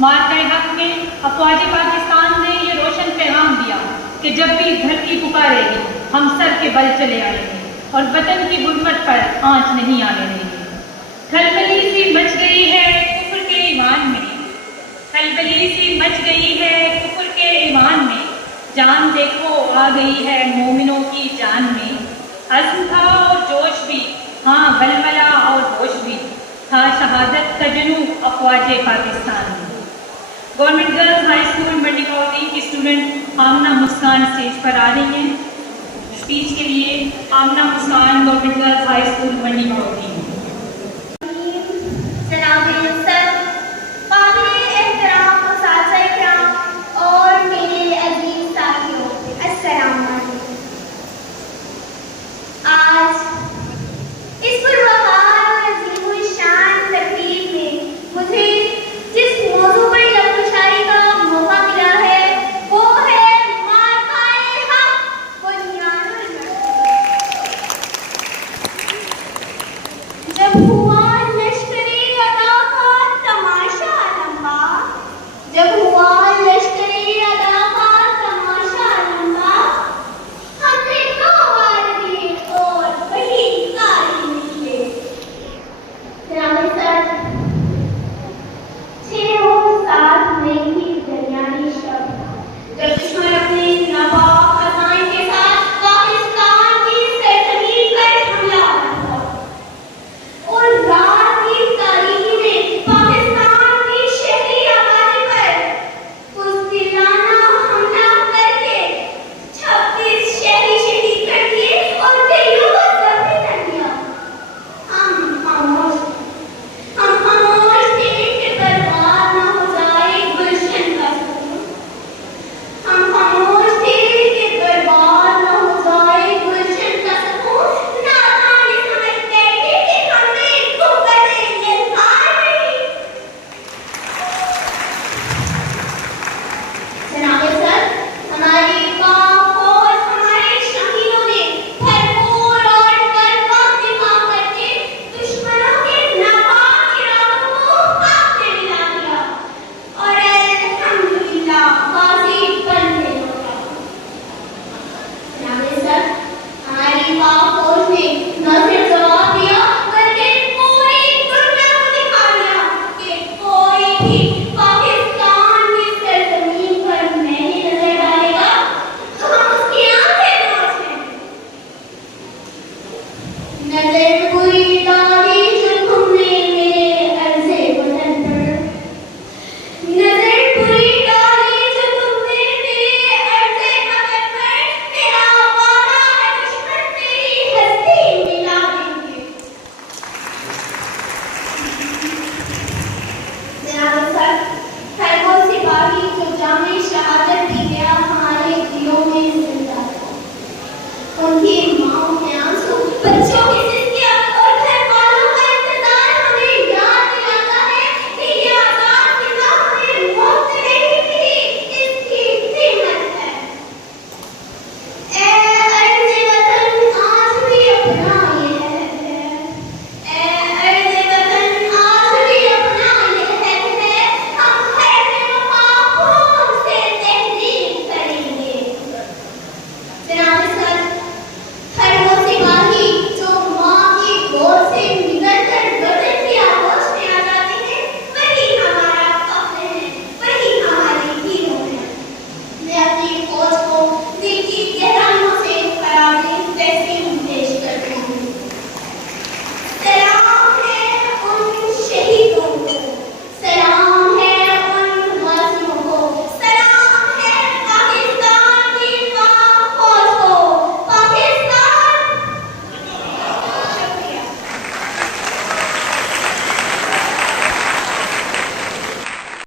मार्के हक में अफवाज पाकिस्तान ने ये रोशन पैगाम दिया कि जब भी धरती पुकारेगी हम सर के बल चले आएंगे और वतन की गुर्बत पर आंच नहीं आने देंगे। खलबली सी मच गई है कुफर के ईमान में, खलबली सी मच गई है कुफर के ईमान में, जान देखो आ गई है मोमिनों की जान में। अज़्म था और जोश भी, हाँ वलवला और होश भी था, शहादत का जुनून अफवाज पाकिस्तान में। गवर्नमेंट गर्ल्स हाई स्कूल मंडी कॉलोनी की स्टूडेंट आमना मुस्कान स्टेज पर आ रही हैं। स्पीच के लिए आमना मुस्कान, गवर्नमेंट गर्ल्स हाई स्कूल मंडी कॉलोनी।